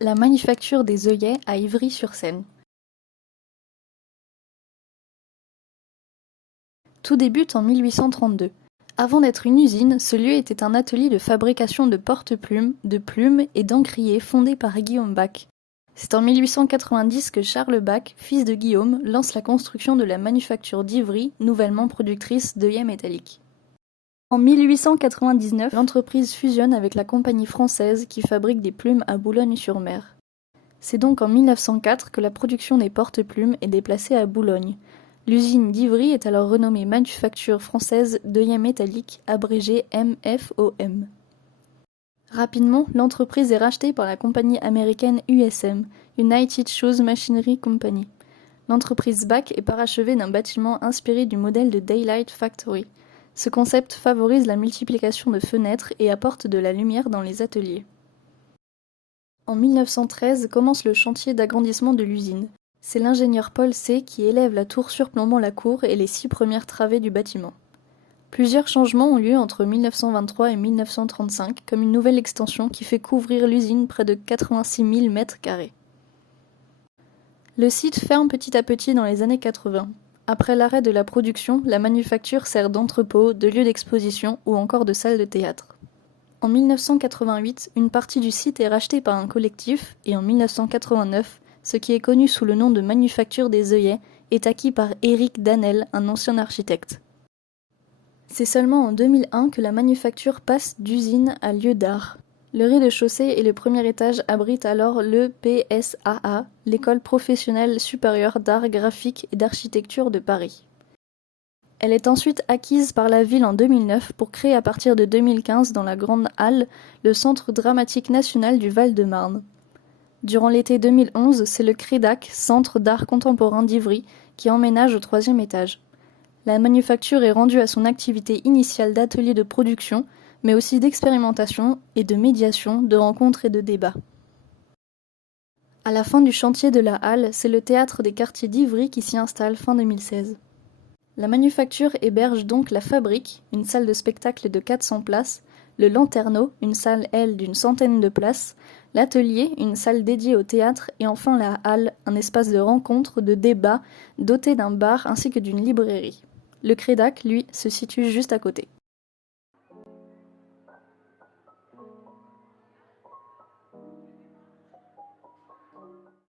La manufacture des œillets à Ivry-sur-Seine. Tout débute en 1832. Avant d'être une usine, ce lieu était un atelier de fabrication de porte-plumes, de plumes et d'encriers fondé par Guillaume Bach. C'est en 1890 que Charles Bach, fils de Guillaume, lance la construction de la manufacture d'Ivry, nouvellement productrice d'œillets métalliques. En 1899, l'entreprise fusionne avec la compagnie française qui fabrique des plumes à Boulogne-sur-Mer. C'est donc en 1904 que la production des porte-plumes est déplacée à Boulogne. L'usine d'Ivry est alors renommée Manufacture française d'œillets métalliques, abrégé MFOM. Rapidement, l'entreprise est rachetée par la compagnie américaine USM, United Shoes Machinery Company. L'entreprise Bach est parachevée d'un bâtiment inspiré du modèle de Daylight Factory. Ce concept favorise la multiplication de fenêtres et apporte de la lumière dans les ateliers. En 1913 commence le chantier d'agrandissement de l'usine. C'est l'ingénieur Paul C. qui élève la tour surplombant la cour et les 6 premières travées du bâtiment. Plusieurs changements ont lieu entre 1923 et 1935, comme une nouvelle extension qui fait couvrir l'usine près de 86 000 mètres carrés. Le site ferme petit à petit dans les années 80. Après l'arrêt de la production, la manufacture sert d'entrepôt, de lieu d'exposition ou encore de salle de théâtre. En 1988, une partie du site est rachetée par un collectif et en 1989, ce qui est connu sous le nom de Manufacture des œillets est acquis par Éric Danel, un ancien architecte. C'est seulement en 2001 que la manufacture passe d'usine à lieu d'art. Le rez-de-chaussée et le premier étage abritent alors le PSAA, l'École professionnelle supérieure d'art graphique et d'architecture de Paris. Elle est ensuite acquise par la ville en 2009 pour créer à partir de 2015 dans la Grande Halle le Centre dramatique national du Val-de-Marne. Durant l'été 2011, c'est le CREDAC, Centre d'art contemporain d'Ivry, qui emménage au 3e étage. La manufacture est rendue à son activité initiale d'atelier de production, mais aussi d'expérimentation et de médiation, de rencontres et de débats. À la fin du chantier de la halle, c'est le théâtre des quartiers d'Ivry qui s'y installe fin 2016. La manufacture héberge donc la fabrique, une salle de spectacle de 400 places, le Lanterneau, une salle, elle, d'une centaine de places, l'atelier, une salle dédiée au théâtre, et enfin la halle, un espace de rencontre, de débat, doté d'un bar ainsi que d'une librairie. Le CREDAC, lui, se situe juste à côté.